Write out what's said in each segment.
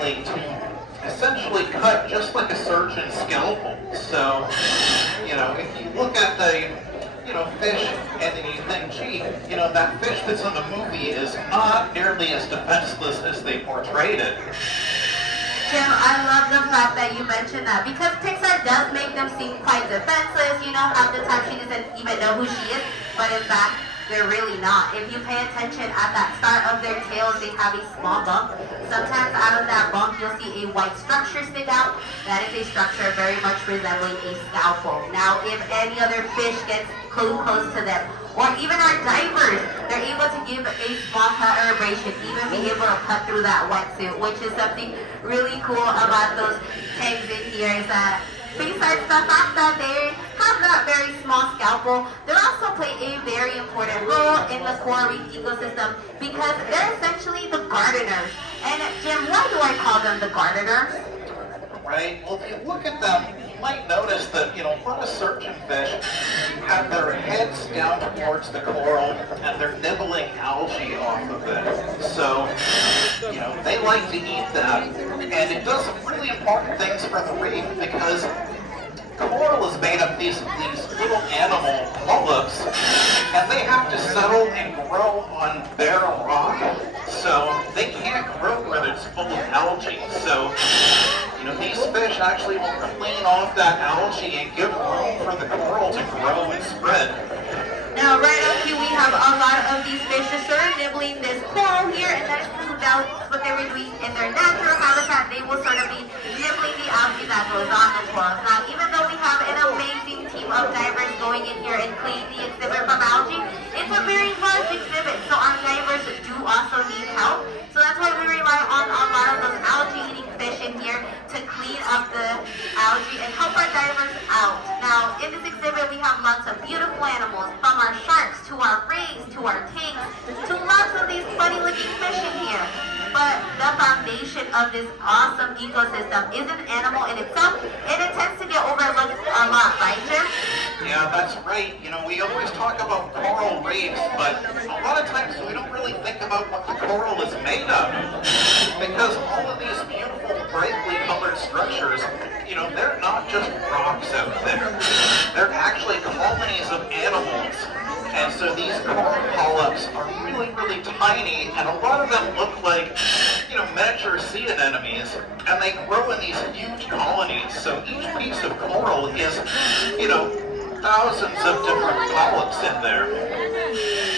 basically to essentially cut just like a surgeon's scalpel. So, if you look at the, fish and then you think, gee, that fish that's in the movie is not nearly as defenseless as they portrayed it. Jim, I love the fact that you mentioned that because Pixar does make them seem quite defenseless. Half the time she doesn't even know who she is, but in fact, they're really not. If you pay attention at that start of their tails, they have a small bump. Sometimes out of that bump, you'll see a white structure stick out. That is a structure very much resembling a scalpel. Now, if any other fish gets close to them, or even our divers, they're able to give a small cut or abrasion, even be able to cut through that wetsuit, which is something really cool about those tags in here is that besides the fact that they have that very small scalpel, they also play a very important role in the coral reef ecosystem because they're essentially the gardeners. And Jim, why do I call them the gardeners? Right, well if you look at them, you might notice that, a lot of surgeonfish have their heads down towards the coral and they're nibbling algae off of it. So, they like to eat that. And it does some really important things for the reef because coral is made of these little animal polyps, and they have to settle and grow on bare rock, so they can't grow where it's full of algae. So, these fish actually will clean off that algae and give room for the coral to grow and spread. Now, right up here, we have a lot of these fish just sort of nibbling this coral here, and that's what they were doing in their natural habitat. They will sort of be nibbling the algae that goes on the corals. Now, even though we have an amazing team of divers going in here and cleaning the exhibit from algae, it's a very large exhibit, so our divers do also need help. So that's why we rely on a lot of those algae-eating fish in here to clean up the algae and help our divers out. Now, in this exhibit, we have lots of beautiful animals, from our sharks to our rays to our tanks to lots of these funny-looking fish in here. But the foundation of this awesome ecosystem is an animal in itself, and it tends to get overlooked a lot, right, Jim? Yeah, that's right. We always talk about coral reefs, but a lot of times we don't really think about what the coral is made of. Because all of these beautiful, brightly colored structures, they're not just rocks out there. They're actually colonies of animals. And so these coral polyps are really, really tiny, and a lot of them look like, miniature sea anemones, and they grow in these huge colonies. So each piece of coral is, thousands of different polyps in there.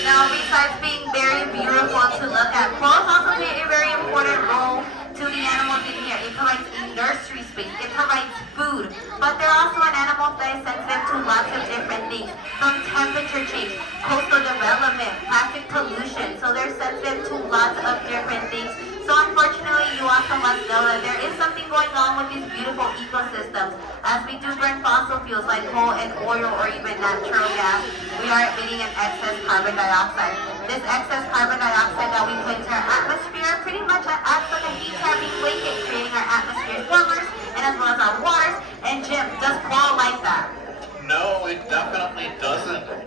Now, besides being very beautiful to look at, corals also play a very important role to the animals in here. It provides a nursery space, it provides food, but they're also an animal that is sensitive to lots of different things, from temperature change, coastal development, plastic pollution, so they're sensitive to lots of different things. So unfortunately, you also must know that there is something going on with these beautiful ecosystems. As we do burn fossil fuels like coal and oil or even natural gas, we are emitting an excess carbon dioxide. This excess carbon dioxide that we put into our atmosphere pretty much acts like a heat-trapping blanket, creating our atmosphere warmers and as well as our waters. And Jim, does coral like that? No, it definitely doesn't.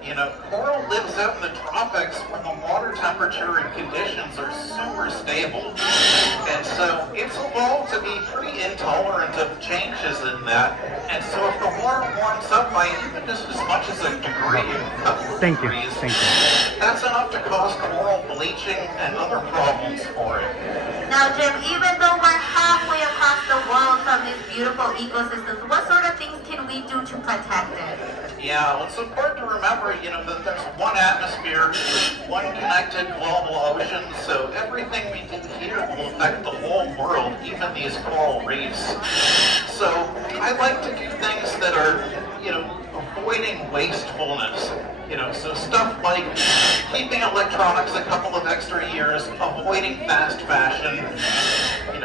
Coral lives out in the tropics where the water temperature and conditions are super stable. And so it's evolved to be pretty intolerant of changes in that. And so if the water warms up by even just as much as a degree, Thank you. that's enough to cause coral bleaching and other problems for it. Now, Jim, even though we're halfway across the world from these beautiful ecosystems, what sort of things can we do to protect it? Yeah, well, it's important to remember, that there's one atmosphere, one connected global ocean, so everything we do here will affect the whole world, even these coral reefs. So I like to do things that are, avoiding wastefulness. So stuff like keeping electronics a couple of extra years, avoiding fast fashion,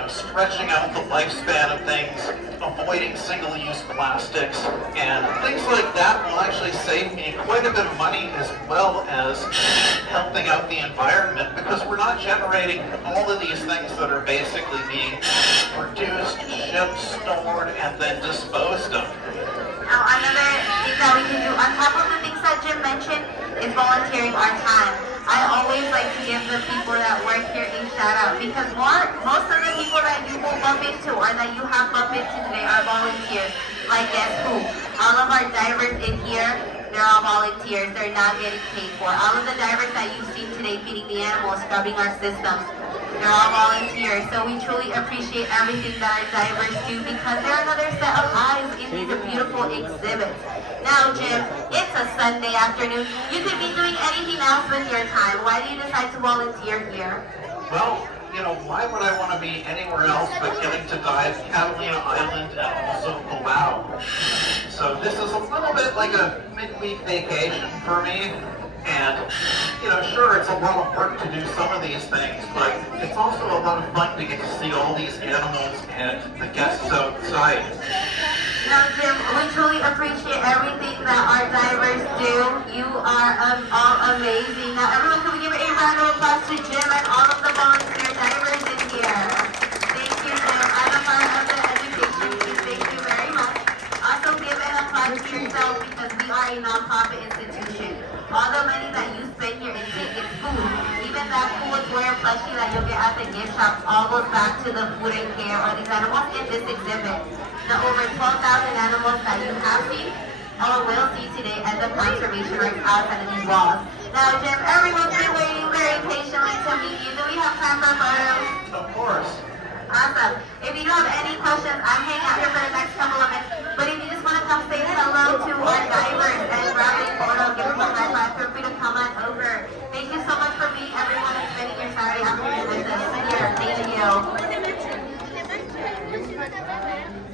stretching out the lifespan of things, avoiding single-use plastics, and things like that will actually save me quite a bit of money as well as helping out the environment because we're not generating all of these things that are basically being produced, shipped, stored, and then disposed of. Now, another thing that we can do on top of the things that Jim mentioned is volunteering our time. I always like to give the people that work here a shout out because most of the people that you will been to today are volunteers. Like guess who? All of our divers in here, they're all volunteers. They're not getting paid for. All of the divers that you've seen today feeding the animals, scrubbing our systems, they're all volunteers. So we truly appreciate everything that our divers do because they're another set of eyes in these beautiful exhibits. Now, Jim, it's a Sunday afternoon. You could be doing anything else with your time. Why do you decide to volunteer here? Well, you know, why would I want to be anywhere else but getting to dive Catalina Island and also Palau? So this is a little bit like a midweek vacation for me. And, you know, sure, it's a lot of work to do some of these things, but it's also a lot of fun to get to see all these animals and the guests outside. Now, Jim, we truly appreciate everything that our divers do. You are all amazing. Now, everyone, can we give a round of applause to Jim and all of the volunteer divers in here? Thank you, Jim. I'm a part of the education team. Thank you very much. Also, give an applause to yourself because we are a nonprofit institution. All the money that you spend here in tickets, food, even that cool Toy plushie that you'll get at the gift shop, all goes back to the food and care of these animals in this exhibit. The over 12,000 animals that you have seen or will see today and the conservation rights outside of these walls. Now, Jim, everyone's been waiting very patiently to meet you. Do we have time for photos? Of course. Awesome. If you do have any questions, I'm hanging out here for the next couple of minutes. But if you just want to come say hello to our